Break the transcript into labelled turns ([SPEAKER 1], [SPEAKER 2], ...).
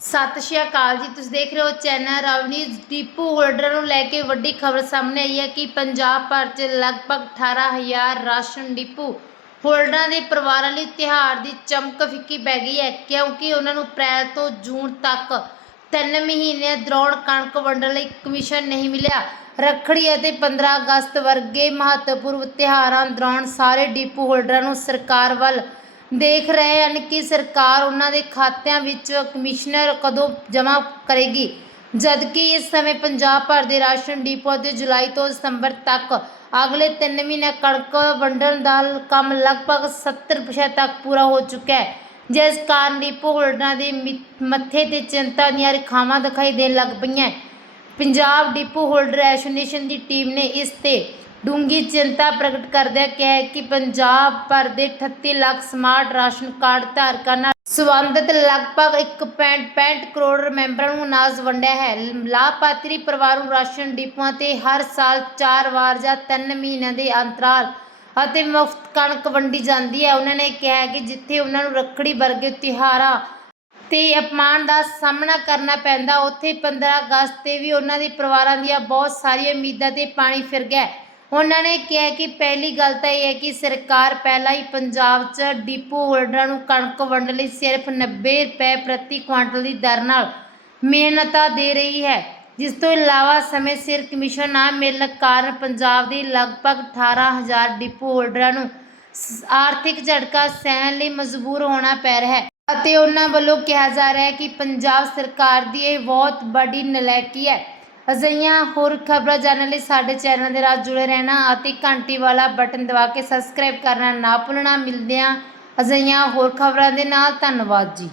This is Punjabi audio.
[SPEAKER 1] ਸਤਿ ਸ਼੍ਰੀ ਅਕਾਲ ਜੀ, ਤੁਸੀਂ ਦੇਖ ਰਹੇ ਹੋ ਚੈਨਲ ਰਵਨੀਜ਼ ਡੀਪੂ ਹੋਲਡਰ ਨੂੰ ਲੈ ਕੇ ਵੱਡੀ ਖਬਰ ਸਾਹਮਣੇ ਆਈ ਹੈ ਕਿ ਪੰਜਾਬ ਭਰ 'ਚ ਲਗਭਗ 18000 ਰਾਸ਼ਨ ਡਿਪੂ ਹੋਲਡਰਾਂ ਦੇ ਪਰਿਵਾਰਾਂ ਲਈ ਤਿਉਹਾਰ ਦੀ ਚਮਕ ਫਿੱਕੀ ਪੈ ਗਈ ਹੈ, ਕਿਉਂਕਿ ਉਹਨਾਂ ਨੂੰ ਅਪ੍ਰੈਲ ਤੋਂ ਜੂਨ ਤੱਕ ਤਿੰਨ ਮਹੀਨੇ ਦੌਰਾਨ ਕਣਕ ਵੰਡਣ ਲਈ ਕਮਿਸ਼ਨ ਨਹੀਂ ਮਿਲਿਆ। ਰੱਖੜੀ ਅਤੇ 15 ਅਗਸਤ ਵਰਗੇ ਮਹੱਤਵਪੂਰਨ ਤਿਉਹਾਰਾਂ ਦੌਰਾਨ ਸਾਰੇ ਡਿਪੂ ਹੋਲਡਰਾਂ ਨੂੰ ਸਰਕਾਰ ਵੱਲ ਦੇਖ ਰਹੇ ਹਨ ਕਿ ਸਰਕਾਰ ਉਹਨਾਂ ਦੇ ਖਾਤਿਆਂ ਵਿੱਚ ਕਮਿਸ਼ਨਰ ਕਦੋਂ ਜਮ੍ਹਾਂ ਕਰੇਗੀ। ਜਦਕਿ ਇਸ ਸਮੇਂ ਪੰਜਾਬ ਭਰ ਦੇ ਰਾਸ਼ਨ ਡਿਪੋ ਤੇ ਜੁਲਾਈ ਤੋਂ ਸਤੰਬਰ ਤੱਕ ਅਗਲੇ 3 ਮਹੀਨੇ ਕਣਕ ਵੰਡਣ ਦਾ ਕੰਮ ਲਗਭਗ 70% ਤੱਕ ਪੂਰਾ ਹੋ ਚੁੱਕਾ ਹੈ। ਜਿਸ ਕਾਰਨ ਡਿਪੋ ਹੋਲਡਰਾਂ ਦੇ ਮਿ- ਮੱਥੇ ਤੇ ਚਿੰਤਾ ਦੀਆਂ ਰੇਖਾਵਾਂ ਦਿਖਾਈ ਦੇਣ ਲੱਗ ਪਈਆਂ ਪੰਜਾਬ ਡਿਪੂ ਹੋਲਡਰ ਐਸੋਸੀਏਸ਼ਨ ਦੀ ਟੀਮ ਨੇ ਇਸ ਤੇ ਡੂੰਗੀ ਚਿੰਤਾ ਪ੍ਰਗਟ ਕਰਦਿਆਂ ਕਿਹਾ ਕਿ ਪੰਜਾਬ ਭਰ ਦੇ 38 ਲੱਖ ਸਮਾਰਟ ਰਾਸ਼ਨ ਕਾਰਡ ਧਾਰਕਾਂ ਨਾਲ ਸੰਬੰਧਿਤ ਲਗਭਗ 1.65 ਕਰੋੜ ਮੈਂਬਰਾਂ ਨੂੰ ਅਨਾਜ ਵੰਡਿਆ ਹੈ। ਲਾਭਪਾਤਰੀ ਪਰਿਵਾਰ ਨੂੰ ਰਾਸ਼ਨ ਡਿਪੂਆਂ ਤੇ ਹਰ ਸਾਲ 4 ਵਾਰ ਜਾਂ 3 ਮਹੀਨਿਆਂ ਦੇ ਅੰਤਰਾਲ ਅਤੇ ਮੁਫਤ ਕਣਕ ਵੰਡੀ ਜਾਂਦੀ ਹੈ। ਉਹਨਾਂ ਨੇ ਕਿਹਾ ਕਿ ਜਿੱਥੇ ਉਹਨਾਂ ਨੂੰ ਰੱਖੜੀ ਵਰਗੇ ਤਿਉਹਾਰਾਂ ਤੇ ਅਪਮਾਨ ਦਾ ਸਾਹਮਣਾ ਕਰਨਾ ਪੈਂਦਾ, ਉੱਥੇ 15 ਅਗਸਤ ਤੇ ਵੀ ਉਹਨਾਂ ਦੇ ਪਰਿਵਾਰਾਂ ਦੀਆਂ ਬਹੁਤ ਸਾਰੀਆਂ ਉਮੀਦਾਂ ਤੇ ਪਾਣੀ ਫਿਰ ਗਿਆ ਉਹਨਾਂ ਨੇ ਕਿਹਾ ਕਿ ਪਹਿਲੀ ਗੱਲ ਤਾਂ ਇਹ ਹੈ ਕਿ ਸਰਕਾਰ ਪਹਿਲਾਂ ਹੀ ਪੰਜਾਬ 'ਚ ਡਿਪੂ ਹੋਲਡਰਾਂ ਨੂੰ ਕਣਕ ਵੰਡਣ ਲਈ ਸਿਰਫ 90 ਰੁਪਏ ਪ੍ਰਤੀ ਕੁਆਂਟਲ ਦੀ ਦਰ ਨਾਲ ਮਿਹਨਤਾਂ ਦੇ ਰਹੀ ਹੈ, ਜਿਸ ਤੋਂ ਇਲਾਵਾ ਸਮੇਂ ਸਿਰ ਕਮਿਸ਼ਨ ਨਾ ਮਿਲਣ ਕਾਰਨ ਪੰਜਾਬ ਦੀ ਲਗਭਗ 18000 ਡਿਪੂ ਹੋਲਡਰਾਂ ਨੂੰ ਸ- ਆਰਥਿਕ ਝਟਕਾ ਸਹਿਣ ਲਈ ਮਜਬੂਰ ਹੋਣਾ ਪੈ ਰਿਹਾ ਹੈ ਅਤੇ ਉਹਨਾਂ ਵੱਲੋਂ ਕਿਹਾ ਜਾ ਰਿਹਾ ਹੈ ਕਿ ਪੰਜਾਬ ਸਰਕਾਰ ਦੀ ਇਹ ਬਹੁਤ ਵੱਡੀ ਨਲਾਇਕੀ ਹੈ। ਅਜਿਹੀਆਂ ਹੋਰ ਖਬਰਾਂ ਜਾਣਨ ਲਈ ਸਾਡੇ ਚੈਨਲ ਦੇ ਨਾਲ ਜੁੜੇ ਰਹਿਣਾ ਅਤੇ ਘੰਟੀ ਵਾਲਾ ਬਟਨ ਦਬਾ ਕੇ ਸਬਸਕ੍ਰਾਈਬ ਕਰਨਾ ਨਾ ਭੁੱਲਣਾ। ਮਿਲਦੇ ਹਾਂ ਅਜਿਹੀਆਂ ਹੋਰ ਖਬਰਾਂ ਦੇ ਨਾਲ। ਧੰਨਵਾਦ ਜੀ।